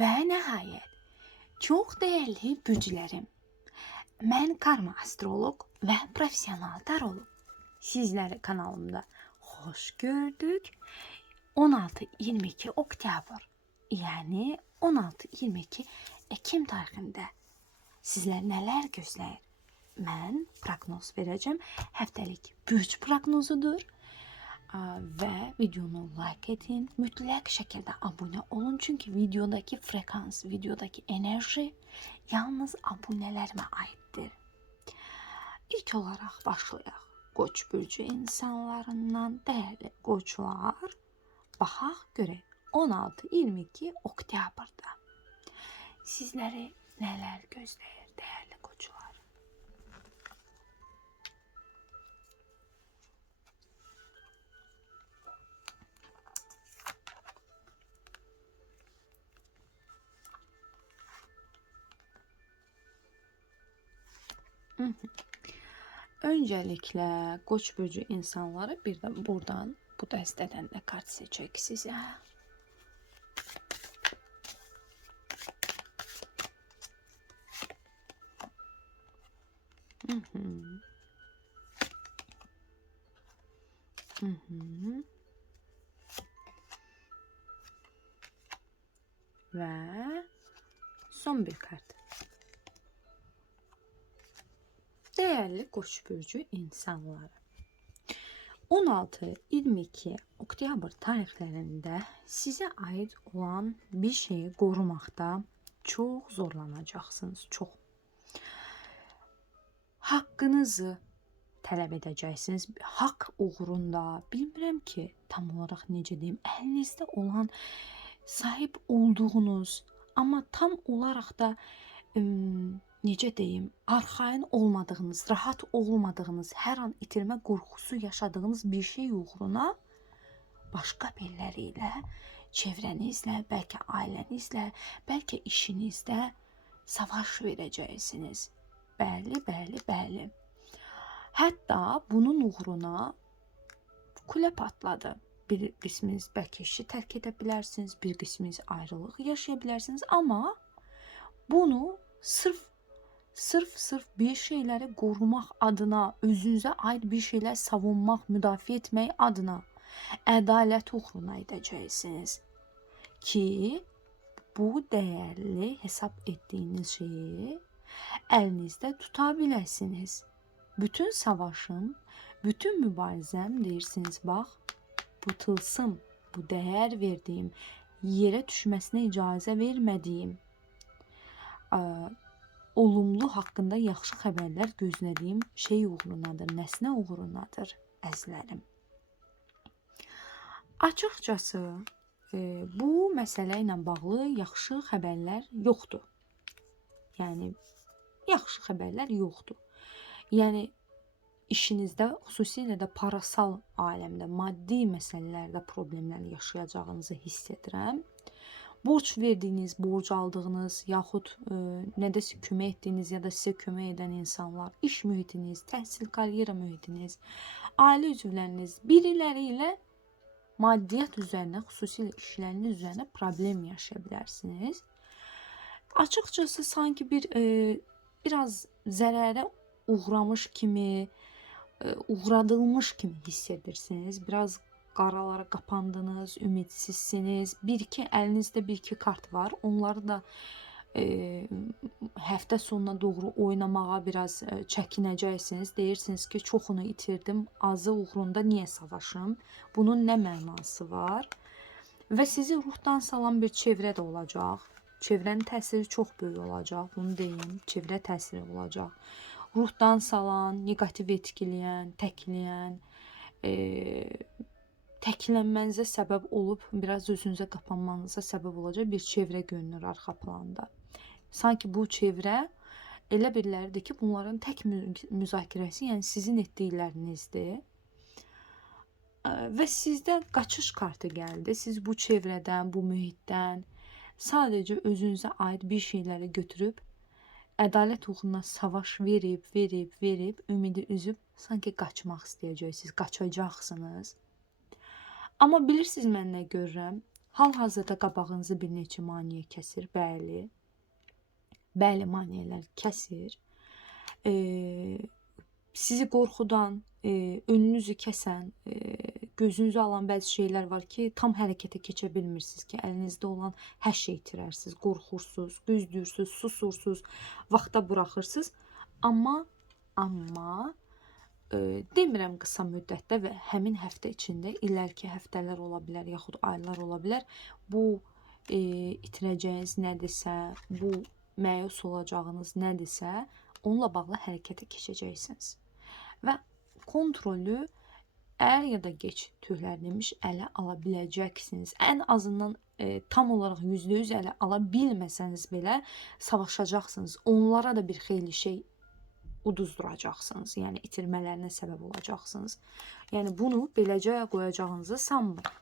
Və nəhayət, çox dəyərli büclərim. Mən karma astroloq və professional tarolog. Sizləri kanalımda xoş gördük. 16-22 oktyabr, yəni 16-22 Ekim tarixində sizlər nələr gözləyir? Mən proqnoz verəcəm. Həftəlik büc proqnozudur. Və videonu like edin. Mütləq şəkildə abunə olun. Çünki videodakı frekans, videodakı enerji yalnız abunələrimə aiddir. İlk olaraq başlayaq. Qoç bürcü insanlarından dəyərli qoçlar baxaq görək 16-22 oktyabrda sizləri nələr gözləyir dəyərli qoçlar. Öncelikle Koç burcu insanları bir de buradan bu dəstədən də kart. Hı hı. Hı hı. Ve son bir kart. Değerli Koç burcu insanları. 16-22 oktyabr tarixlərində sizə aid olan bir şeyi qorumaqda çox zorlanacaqsınız, çox. Haqqınızı tələb edəcəksiniz. Haqq uğrunda bilmirəm ki, tam olaraq necə deyim, əlinizdə olan sahib olduğunuz, amma tam olaraq da necə deyim, arxayın olmadığınız, rahat olmadığınız, hər an itirmə qorxusu yaşadığınız bir şey uğruna başqa biriləri ilə, çevrənizlə, bəlkə ailənizlə, bəlkə işinizdə savaş verəcəksiniz. Bəli, bəli, bəli. Hətta bunun uğruna kulə patladı. Bir qisminiz bəlkə işi tərk edə bilərsiniz, bir qisminiz ayrılıq yaşaya bilərsiniz, amma bunu sırf sırf sırf bir şeyləri qorumaq adına, özünüzə aid bir şeylər savunmaq, müdafiə etmək adına ədalət uğruna edəcəksiniz ki, bu dəyərli hesab etdiyiniz şeyi əlinizdə tuta biləsiniz. Bütün savaşım, bütün mübarizəm deyirsiniz, bax, bu tılsım, bu dəyər verdiyim, yerə düşməsinə icazə vermədiyim, ə, olumlu haqqında yaxşı xəbərlər gözlədiyim şey uğrunadır, nəsnə uğrunadır, əzlərim. Açıqcası, e, bu məsələ ilə bağlı yaxşı xəbərlər yoxdur. Yəni yaxşı xəbərlər yoxdur. Yəni işinizdə, xüsusilə də parasal aləmdə, maddi məsələlərdə problemlər yaşayacağınızı hiss edirəm. Borc verdiyiniz, borc aldığınız, yaxud e, nədəsə kömək etdiyiniz ya da sizə kömək edən insanlar, iş mühitiniz, təhsil, karyera mühitiniz, ailə üzvləriniz biriləri ilə maddiyyat üzərinə, xüsusilə işləriniz üzərinə problem yaşaya bilərsiniz. Açıqcası sanki bir e, biraz zərərə uğramış kimi, e, uğradılmış kimi hiss edirsiniz. Biraz qaralara qapandınız, ümidsizsiniz. Bir-iki əlinizdə bir-iki kart var. Onları da e, həftə sonuna doğru oynamağa biraz e, çəkinəcəksiniz. Deyirsiniz ki, çoxunu itirdim. Azı uğrunda niyə savaşım? Bunun nə mənası var? Və sizi ruhdan salan bir çevrə də olacaq. Çevrənin təsiri çox böyük olacaq. Bunu deyim. Çevrə təsiri olacaq. Ruhdan salan, neqativ etkiləyən, təkləyən, e, təklənmənizə səbəb olub, biraz özünüzə qapanmanıza səbəb olacaq bir çevrə görünür arxa planda. Sanki bu çevrə elə biriləridir ki, bunların tək mü- müzakirəsi, yəni sizin etdiklərinizdir. Və sizdə qaçış kartı gəldi. Siz bu çevrədən, bu mühitdən sadəcə özünüzə aid bir şeyləri götürüb ədalət uğruna savaş verib, verib, verib, ümidi üzüb sanki qaçmaq istəyəcəksiniz, qaçacaqsınız. Amma bilirsiniz mən nə görürəm? Hal-hazırda qabağınızı bir neçə maneə kəsir, bəli. Bəli, maneələr kəsir. Eee, sizi qorxudan, eee, önünüzü kəsən, eee, gözünüzü alan bəzi şeylər var ki, tam hərəkətə keçə bilmirsiniz ki, əlinizdə olan hər şeyi itirərsiniz. Qorxursunuz, gözləyirsiz, susursunuz, vaxta buraxırsınız. Amma, amma demirəm qısa müddətdə və həmin həftə içində iləriki həftələr ola bilər, yaxud aylar ola bilər. Bu eee, itirəcəyiniz nədirsə, bu məyus olacağınız nədirsə, onunla bağlı hərəkətə keçəcəksiniz. Və kontrolü er ya da geç tüylər demiş ələ ala biləcəksiniz. Ən azından eee, tam olaraq %100 ələ ala bilməsəniz belə savaşacaqsınız. Onlara da bir xeyli şey uduzduracaqsınız. Yəni itirmələrinə səbəb olacaqsınız. Yəni bunu beləcə qoyacağınızı sanmıram.